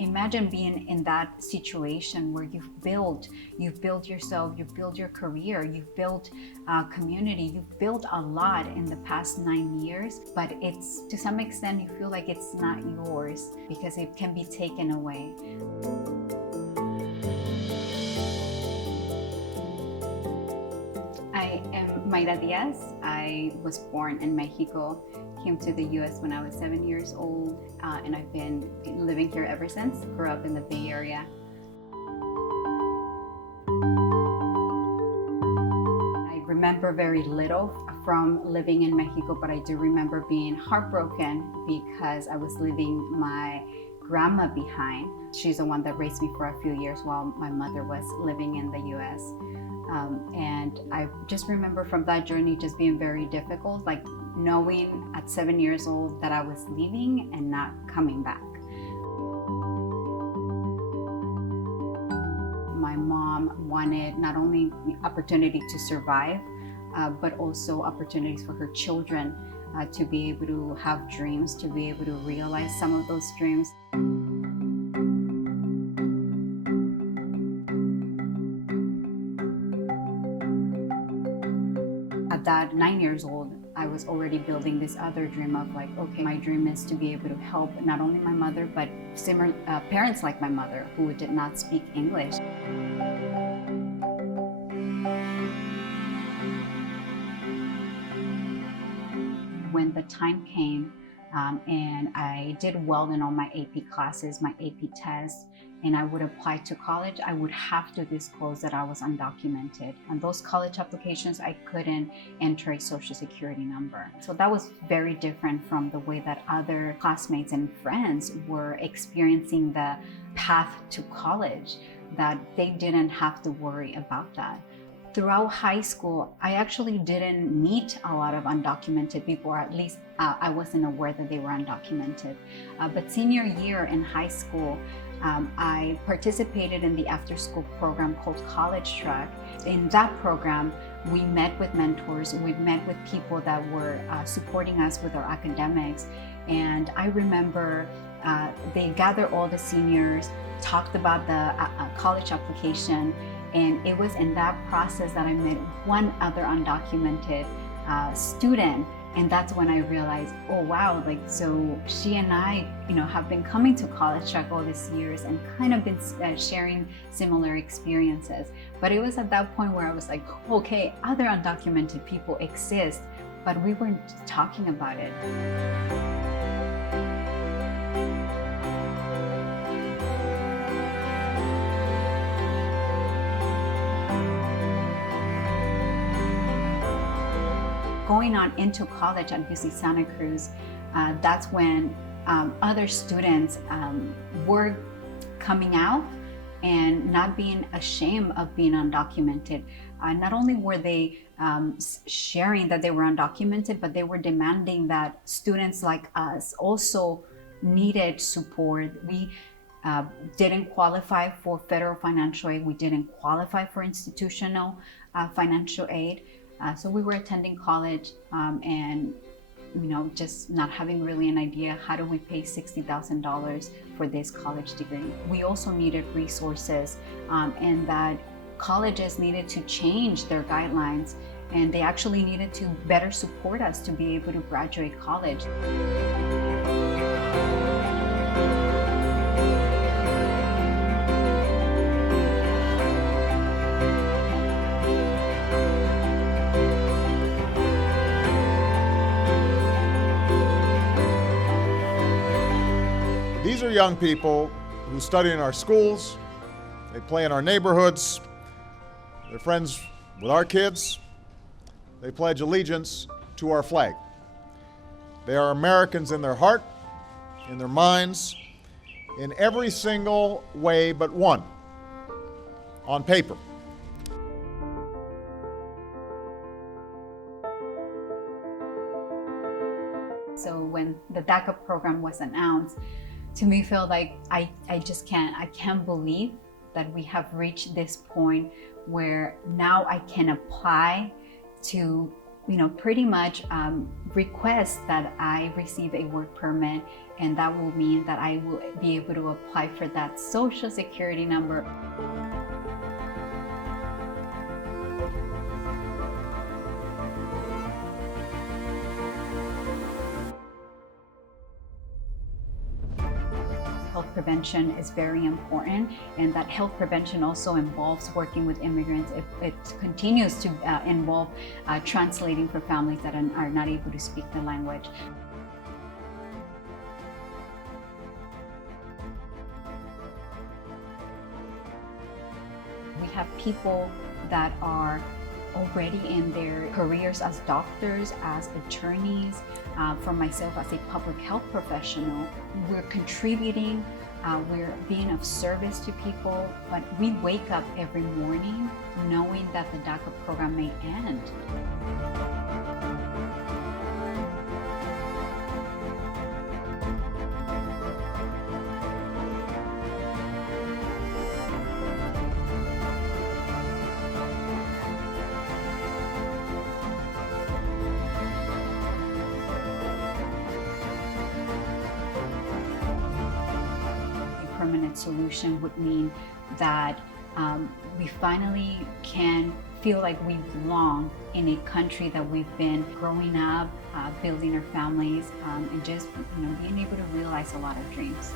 imagine being in that situation where you've built yourself, you've built your career, you've built community, you've built a lot in the past 9 years, but it's to some extent you feel like it's not yours because it can be taken away. I am Mayra Diaz. I was born in Mexico, came to the US when I was 7 years old, and I've been living here ever since. Grew up in the Bay Area. I remember very little from living in Mexico, but I do remember being heartbroken because I was leaving my grandma behind. She's the one that raised me for a few years while my mother was living in the US. And I just remember from that journey just being very difficult, like knowing at 7 years old that I was leaving and not coming back. My mom wanted not only the opportunity to survive, but also opportunities for her children to be able to have dreams, to be able to realize some of those dreams. At that 9 years old, I was already building this other dream of like, okay, my dream is to be able to help not only my mother, but similar parents like my mother who did not speak English. When the time came and I did well in all my AP classes, my AP tests, and I would apply to college, I would have to disclose that I was undocumented. On those college applications, I couldn't enter a social security number. So that was very different from the way that other classmates and friends were experiencing the path to college, that they didn't have to worry about that. Throughout high school, I actually didn't meet a lot of undocumented people, or at least I wasn't aware that they were undocumented. But senior year in high school, I participated in the after-school program called College Track. In that program, we met with mentors, we met with people that were supporting us with our academics. And I remember they gathered all the seniors, talked about the college application, and it was in that process that I met one other undocumented student. And that's when I realized, oh wow, like, so she and I, have been coming to College Track all these years and kind of been sharing similar experiences. But it was at that point where I was like, okay, other undocumented people exist, but we weren't talking about it. Going on into college at UC Santa Cruz, that's when other students were coming out and not being ashamed of being undocumented. Not only were they sharing that they were undocumented, but they were demanding that students like us also needed support. We didn't qualify for federal financial aid. We didn't qualify for institutional financial aid. So we were attending college and, just not having really an idea, how do we pay $60,000 for this college degree? We also needed resources and that colleges needed to change their guidelines, and they actually needed to better support us to be able to graduate college. These are young people who study in our schools, they play in our neighborhoods, they're friends with our kids, they pledge allegiance to our flag. They are Americans in their heart, in their minds, in every single way but one, on paper. So when the DACA program was announced, to me felt like I can't believe that we have reached this point where now I can apply to pretty much request that I receive a work permit, and that will mean that I will be able to apply for that Social Security number. Health prevention is very important, and that health prevention also involves working with immigrants. It continues to involve translating for families that are not able to speak the language. We have people that are already in their careers as doctors, as attorneys. For myself as a public health professional, we're contributing, we're being of service to people, but we wake up every morning knowing that the DACA program may end. Permanent solution would mean that we finally can feel like we belong in a country that we've been growing up, building our families, and just being able to realize a lot of dreams.